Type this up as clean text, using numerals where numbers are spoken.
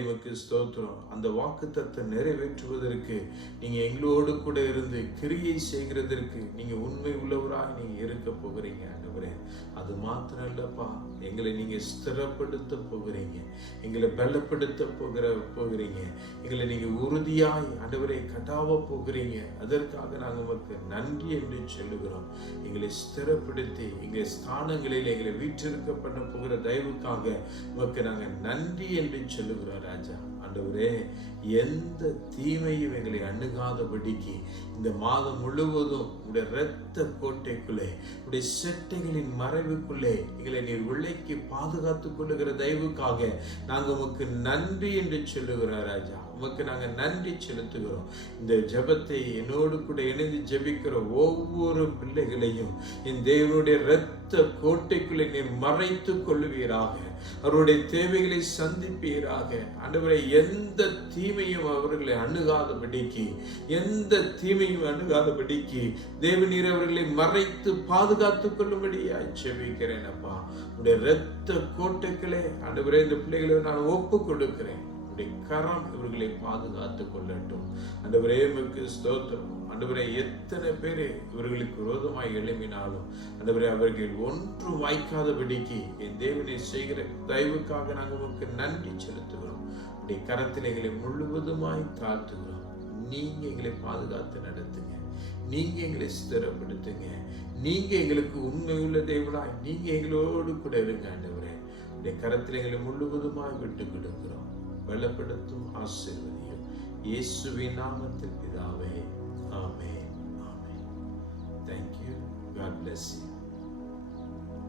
உமக்கு ஸ்தோத்திரம். அந்த வாக்குத்தத்தத்தை நிறைவேற்றுவதற்கு நீங்க எங்களோடு கூட இருந்து கிரியை செய்கிறதற்கு நீங்க உண்மை உள்ளவராக நீங்க இருக்க போகிறீங்க ஆண்டவரே. அது மாத்திரம் இல்லப்பா, எங்களை நீங்க ஸ்திரப்படுத்த போகிறீங்க, எங்களை பலப்படுத்த போகிறீங்க, எங்களை நீங்க உறுதியாய் ஆண்டவரே கட்டாவ போகிறீங்க. அதற்காக நாங்கள் உமக்கு நன்றி என்று சொல்லுகிறோம். எங்களை ஸ்திரப்படுத்தி எங்களை ஸ்தானங்களில் எங்களை வீற்றிருக்க பண்ண போகிற தயவுக்காக உமக்கு நாங்கள் நன்றி என்று சொல்லுகிறோம் ராஜா. ஆண்டவரே, எந்த தீமையும் எங்களை அணுகாதபடிக்கு இந்த மாதம் முழுவதும் உடைய இரத்த கோட்டைக்குள்ளே உடைய செட்டைகளின் மறைவுக்குள்ளே எங்களை நீர் உள்ளைக்கு பாதுகாத்துக் கொள்ளுகிற தயவுக்காக நாங்கள் உமக்கு நன்றி என்று சொல்லுகிறோம் ராஜா. உமக்கு நாங்கள் நன்றி செலுத்துகிறோம். இந்த ஜெபத்தை என்னோடு கூட இணைந்து ஜெபிக்கிற ஒவ்வொரு பிள்ளைகளையும் என் தேவனுடைய இரத்த கோட்டைக்குள்ளே நீர் மறைத்து கொள்ளுவீராக, அவருடைய தேவைகளை சந்திப்பீராக. ஆண்டவரே, எந்த தீமையும் அவர்களை அணுகாதபடிக்கு, எந்த தீமையும் அணுகாதபடிக்கு தேவநீர் அவர்களை மறைத்து பாதுகாத்துக் கொள்ளும்படியாய் ஜெபிக்கிறேன் அப்பா. உடைய இரத்த கோட்டைகளே ஆண்டவரே, இந்த பிள்ளைகளை நான் ஒப்பு கொடுக்கிறேன். கரம் இவர்களை பாதுகாத்துக் கொள்ளட்டும். ஆண்டவரே, உமக்கு ஸ்தோத்திரம். ஆண்டவரே, எத்தனை பேரு இவர்களுக்கு விரோதமாய் எழும்பினாலும் ஆண்டவரே, அவர்கள் ஒன்றும் வாய்க்காதபடிக்கு என் தேவனை செய்கிற தயவுக்காக நாங்கள் உமக்கு நன்றி செலுத்துகிறோம். உடைய கரத்தில் எங்களை முழுவதுமாய் தாழ்த்துகிறோம். நீங்க எங்களை பாதுகாத்து நடத்துங்க, நீங்க எங்களை ஸ்திரப்படுத்துங்க, நீங்க எங்களுக்கு உண்மை உள்ள தேவனாய் நீங்க எங்களோடு கூட இருங்க. ஆண்டவரே, உடைய கரத்தில் எங்களை முழுவதுமாய் விட்டு கொடுக்கிறோம். பலப்படுத்தும், ஆசீர்வதியும். இயேசுவின் நாமத்தில் பிதாவே, ஆமென், ஆமென். Thank you. God bless you.